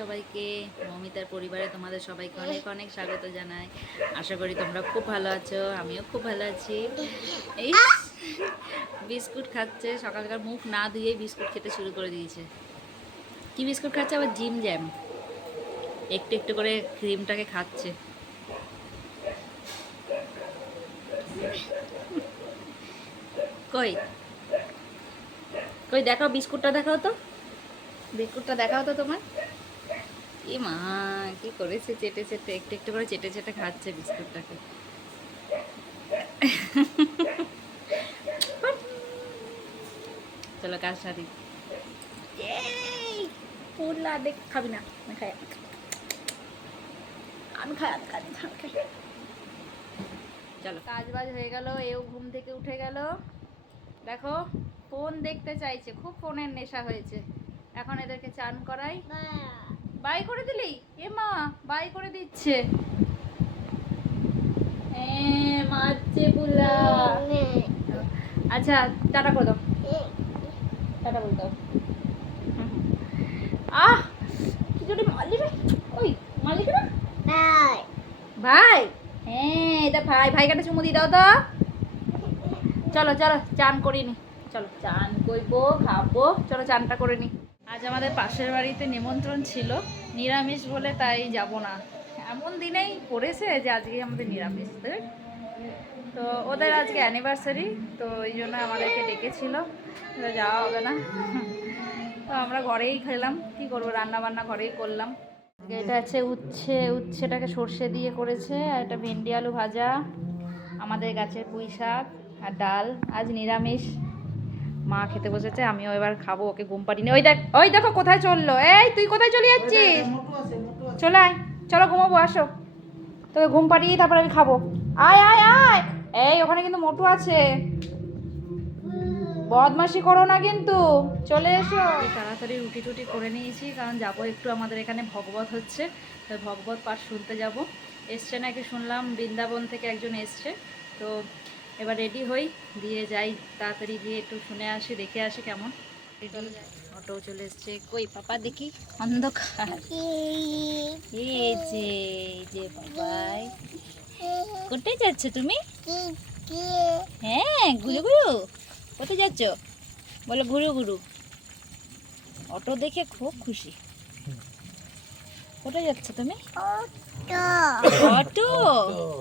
সবাইকে। মমিতার পরিবারে তোমাদের সবাইকে অনেক অনেক স্বাগত জানাই। আশা করি তোমরা খুব ভালো আছো, আমিও খুব ভালো আছি। এই বিস্কুট খাচ্ছে, সকালকার মুখ না ধুয়ে বিস্কুট খেতে শুরু করে দিয়েছে। কি বিস্কুট খাচ্ছে? আবার জিম জ্যাম। একটু একটু করে ক্রিমটাকে খাচ্ছে। কই? কই দেখাও বিস্কুটটা দেখাও তো। বিস্কুটটা দেখাও তো তোমার। এ মা কি করেছে চেটে চেটে? একটু একটু করে চেটে চেটে খাচ্ছে বিস্কুটটাকে। চলো কাজ সারি। পুরলা দেখ খাবি না আমি খাই। আমি খাই আমি খাই আমি খাই, আমি খাই। চলো। কাজ বাজ হয়ে গেল এও ঘুম থেকে উঠে গেল। দেখো ফোন দেখতে চাইছে খুব ফোনের নেশা হয়েছে। এখন এদেরকে চান করাই। বাই করে দিলি? এ মা, বাই করে দিচ্ছে। মারছে পুলা আচ্ছা টাটা করে দাও। টাটা বলে দাও। আহ, কি জোরে মারলি ওই, মারলি কেন? ভাই। হ্যাঁ এটা ভাই, ভাইকে একটা চুমু দিয়ে দাও তো। চলো চলো, চান করিনি। চলো, চান করব, খাব। চলো, চানটা করে নি। আজ আমাদের পাশের বাড়িতে নিমন্ত্রণ ছিল, নিরামিষ বলে তাই যাব না। এমন দিনেই পড়েছে যে আজকে আমাদের নিরামিষ? তো ওদের আজকে অ্যানিভার্সারি তো এই জন্য আমাদেরকে ডেকেছিল যাওয়া হবে না। তো আমরা ঘরেই খেলাম, কি করব রান্না বান্না ঘরেই করলাম। এটা আছে উচ্ছে, উচ্ছেটাকে সর্ষে দিয়ে করেছে, আর এটা ভেন্ডি আলু ভাজা, আমাদের গাছের পুঁই শাক আর ডাল, আজ নিরামিষ। মা খেতে বসেছে, আমিও এবার খাব, ওকে ঘুম পাড়িনি ওই দেখ, ওই দেখো কোথায় চলল? এই, তুই কোথায় চলে যাচ্ছিস? চলে আয়, চলো ঘুমাবো, আসো। তোকে ঘুম পাড়িয়ে তারপর আমি খাব। আয় আয় আয়! এই, ওখানে কিন্তু মোটু আছে। বদমাশি করো না কিন্তু, চলে এসো। তাড়াতাড়ি রুটি টুটি করে নিয়েছি, কারণ যাব একটু আমাদের এখানে ভগবত হচ্ছে, তো ভগবত পাঠ শুনতে যাব। এসছে নাকি শুনলাম, বৃন্দাবন থেকে একজন এসছে, তো এবার রেডি হই। দিয়ে যাই তাড়াতাড়ি গিয়ে একটু শুনে আসি দেখে আসি কেমন। অটো চলে এসছে। কই পাপা দেখি। অন্ধকার। এই যে। যে বাবাই। কোথায় যাচ্ছ তুমি? হ্যাঁ ঘুরু ঘুরু। কোথায় যাচ্ছ? বলো ঘুরু ঘুরু। অটো দেখে খুব খুশি। কোথায় যাচ্ছ তুমি? অটো।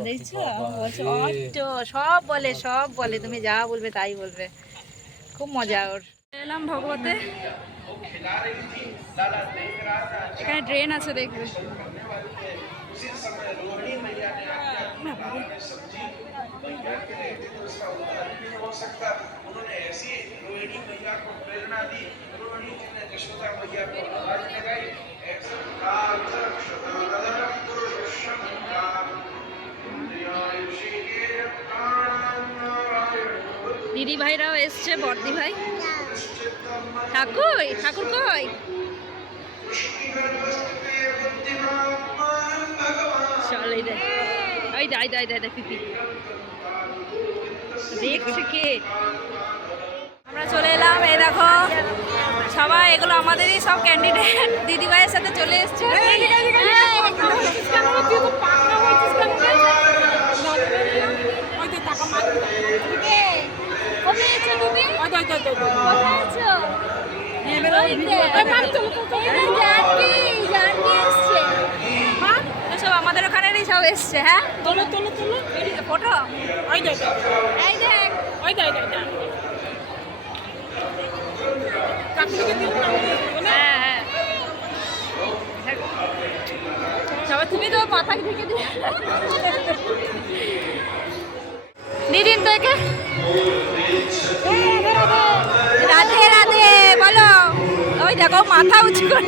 দেখছ? বলছে অটো। সব বলে সব বলে। তুমি যা বলবে তাই বলবে। খুব মজা ওর। এলাম ভগবতে। এখানে ট্রেন আছে দেখবে। ভাইরাও এসছে বর্দি ভাই ঠাকুর ঠাকুর কই চল এই দেখ ওই দাই দাই দাই দেখ পিপি দেখছে কে আমরা চলে এলাম এই দেখো সবাই এগুলো আমাদেরই সব ক্যান্ডিডেট দিদি ভাইয়ের সাথে চলে এসছে আমাদের ওখানেরই সব এসছে হ্যাঁ তোলো তোলো তোলো ফটো হ্যাঁ হ্যাঁ তুমি তো মাথা ঢেকে দিদিন তো দেখো, মাথা উঁচু করে।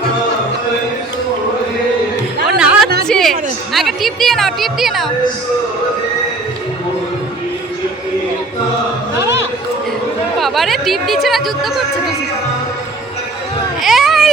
ও নাচছে। আগে টিপ দিয়ে নাও, টিপ দিয়ে নাও। বাবারে, টিপ দিচ্ছে না, যুদ্ধ করছে। এই!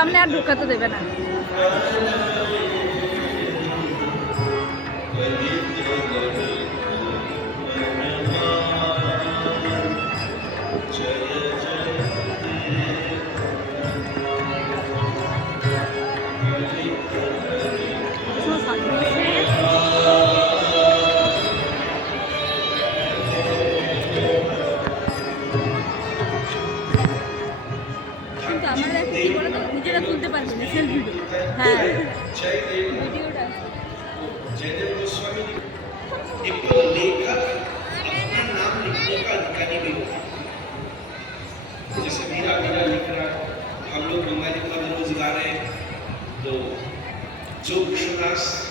সামনে আর ঢুকাতে দেবে না। কিন্তু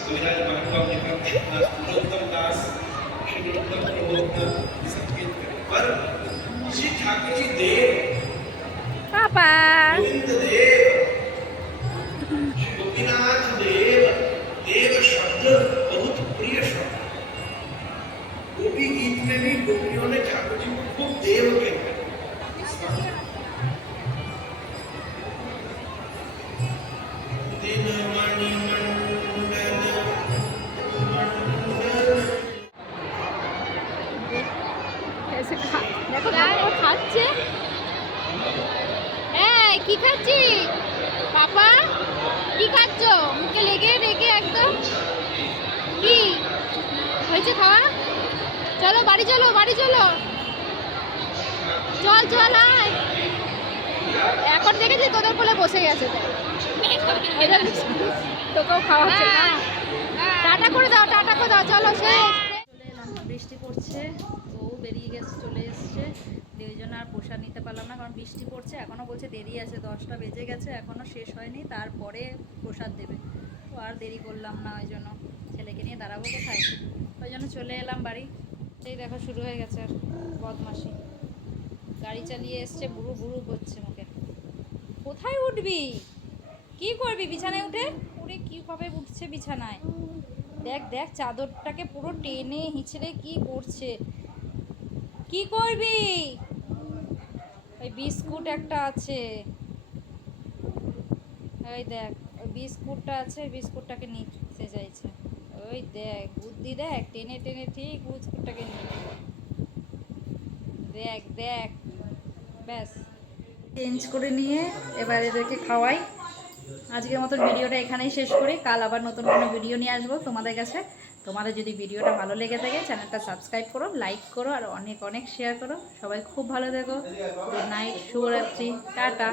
कविराज महात्मा जी का पुरुषोत्तम दास पुरुषोत्तम प्रभोक्ता संकेत करें पर श्री ठाकुर जी देव पापा गोविंद देव এসে দেখো খাচ্ছে। এই কি খাচ্ছি? পাপা কি খাচ্ছ? মুখে লেগে লেগে একদম। কি? হয়েছে খাওয়া? চলো বাড়ি চলো বাড়ি চলো। চল চল আয়। এখন দেখেছি তোদের কোলে বসে গেছে তোকেও খাওয়াচ্ছে না? টাটা করে দাও টাটা করে দাও চলো শেষ। চলে বৃষ্টি পড়ছে। ও চলে এসছে। ওই জন্য আর প্রসাদ নিতে পারলাম না, কারণ বৃষ্টি পড়ছে। এখনও বলছে দেরি আছে, দশটা বেজে গেছে এখনও শেষ হয়নি। তারপরে প্রসাদ দেবে। তো আর দেরি করলাম না, ওই জন্য ছেলেকে নিয়ে দাঁড়াবো কোথায়? ওই জন্য চলে এলাম বাড়ি। এই দেখো, শুরু হয়ে গেছে আর বদমাসি গাড়ি চালিয়ে এসছে, বুড়ু বুড়ু করছে মুখে। কোথায় উঠবি? কি করবি বিছানায় উঠে? উড়ে কীভাবে উঠছে বিছানায়? দেখ দেখ, চাদরটাকে পুরো টেনে হিঁচড়ে কি করছে? কি করবি? ওই বিস্কুট একটা আছে। ওই দেখ, ওই বিস্কুটটা আছে বিস্কুটটাকে নিতে চাইছে। ওই দেখ, বুদ্ধি দেখ, টেনে টেনে ঠিক বিস্কুটটাকে নিয়ে দেখ দেখ, ব্যাস। চেঞ্জ করে নিয়ে এবার এদেরকে খাওয়াই। আজকের মতন ভিডিওটা এখানেই শেষ করি। কাল আবার নতুন কোনো ভিডিও নিয়ে আসব তোমাদের কাছে। তোমাদের যদি ভিডিওটা ভালো লেগে থাকে, চ্যানেলটা সাবস্ক্রাইব করো, লাইক করো, আর অনেক অনেক শেয়ার করো। সবাই খুব ভালো থেকো। গুড নাইট শুভরাত্রি, টাটা।